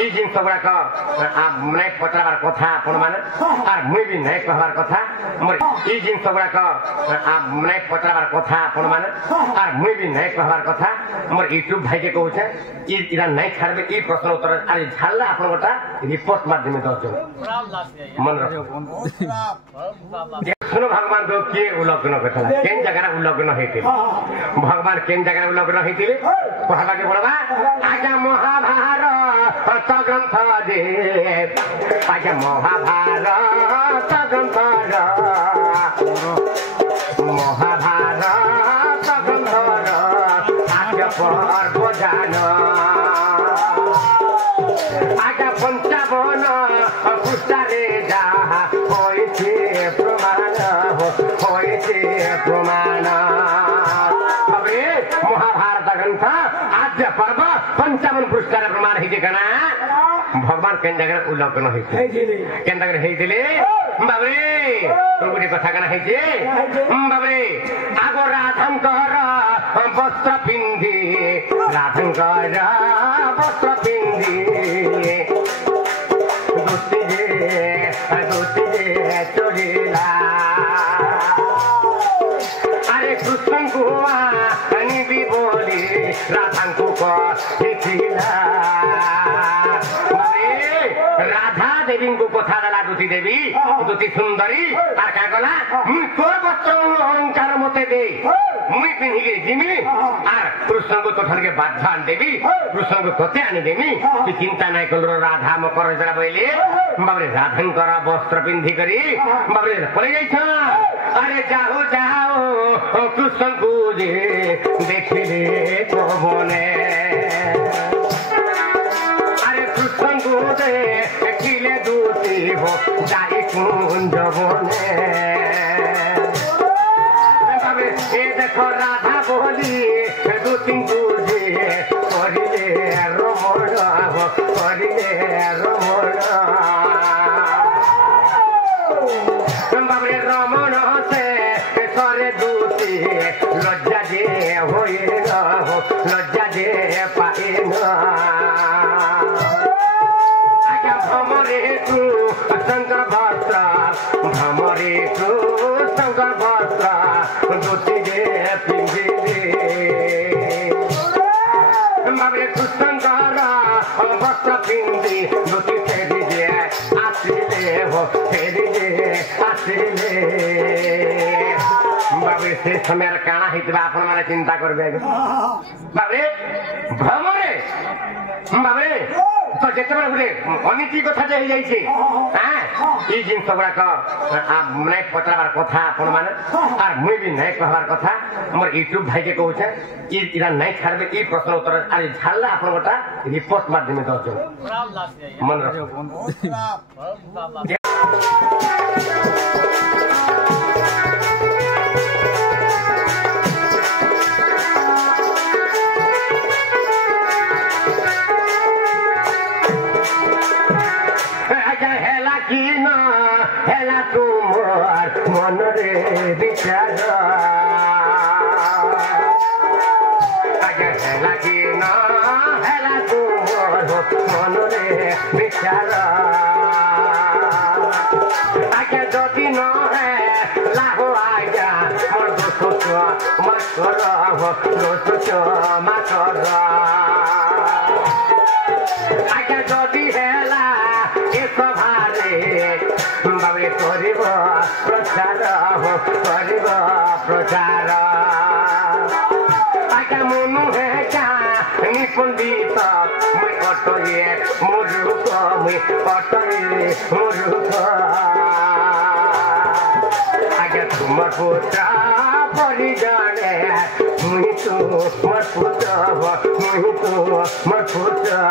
ई जिनस गुड़ाक नाई पचार कथा आपण मैंने आर मुई भी नाई कहबार कथा मोर ई जिनस गुड़ाक नाई पचार कथा आपण मैंने आर मुई भी नाई कहबार कथा मोर यूट्यूब भाई के कहूचे इरा नाई छाड़बे ई प्रश्न उत्तर आज छाड़ला आपण गोटा रिपोर्ट माध्यम दर्शन मन सुनो भगवान को किए उल्लग्न करथिला केन जगह उल्लग्न हेतिले भगवान केन जगह उल्लग्न हेतिले कहबा के बड़बा आजा महाभारत ग्रंथ दे आजा महाभारत ग्रंथ महाभारत ग्रंथ आज पर्व जान आजा 55 पुष्टारे जा होइछे प्रमाण होइछे प्रमाण अबे महाभारत ग्रंथ आज पर्व 55 पुष्टारे प्रमाण हेजे कना भगवान केन जगह उल्लग्न हेजे केन जगह हेजिले बाबरे तुमको कथा कना हेजे बाबरे आगो राधंकर वस्त्र पिंधी राधंकर वस्त्र पिंधी चलिला अरे कृष्ण को भी बोली राधा को राधा देवी को कथा देला दुती देवी दुती सुंदरी तार का गला तोर वस्त्र अलंकार मते दे मुई पिन्ही जिमी आर कृष्ण को तोठन के बाध्यान देवी कृष्ण को कते आनी देमी कि चिंता नाई कलरो राधा मकर जरा बोले बाबरे राधंकर वस्त्र पिंधी करी बाबरे पड़े जाइछ अरे जाओ जाओ कृष्ण को जे देखिले तो बोले अरे कृष्ण को देखिले दूती हो जाई कुंज बोले बाबरे ए देखो राधा बोली दूती तुझे करिले रमण करिले रमण बाबरे रमण से करे दूती लज्जा जे होए लज्जा जे पाए भमरे तू शंकर भस्त्र भमरे तू शंकर भस्त्र दूती जे पिंधिले बाबरे शंकर वस्त्र पिंधी दूती फेरी जे आसिले हो फेरी जे आसिले बाबरे से समय काना हितबा आपण माने चिंता करबे बाबरे भ्रमरे बाबरे तो जेते गुटे अनिति कथा जे हो जाइछे हां ई जिनस गुड़ाक नाई पचार कथा आपण माने आर मुई भी नाई कहबार कथा मोर यूट्यूब भाई के कहूचे इरा नाई छाड़बे ई प्रश्न उत्तर आज छाड़ला आपण गोटा रिपोर्ट माध्यम दर्शन मन हेला तुमार मन रे विचार हेला कि न हेला तुमार मन रे विचार आगे जदि न है लाहो आज्ञा मोर दोष माकर दोष माकर आगे जदि हेला ए सभारे बाबरे करिब प्रचार करिब प्रचार आज्ञा मनु है क्या निपंडित मुई अटये मूर्ख मुई अटये मूर्ख आज्ञा तुमर पुत्र परिजने मुई तो मोर पुत्र मुई तो मोर पुत्र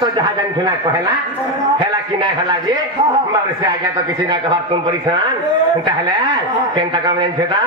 तो जहाँ जाना कहला हेला कि नहीं हला जे बाबरे से आज्ञा तो किसी ना कहर तुम परिछन ताहले केनता काम जान छेता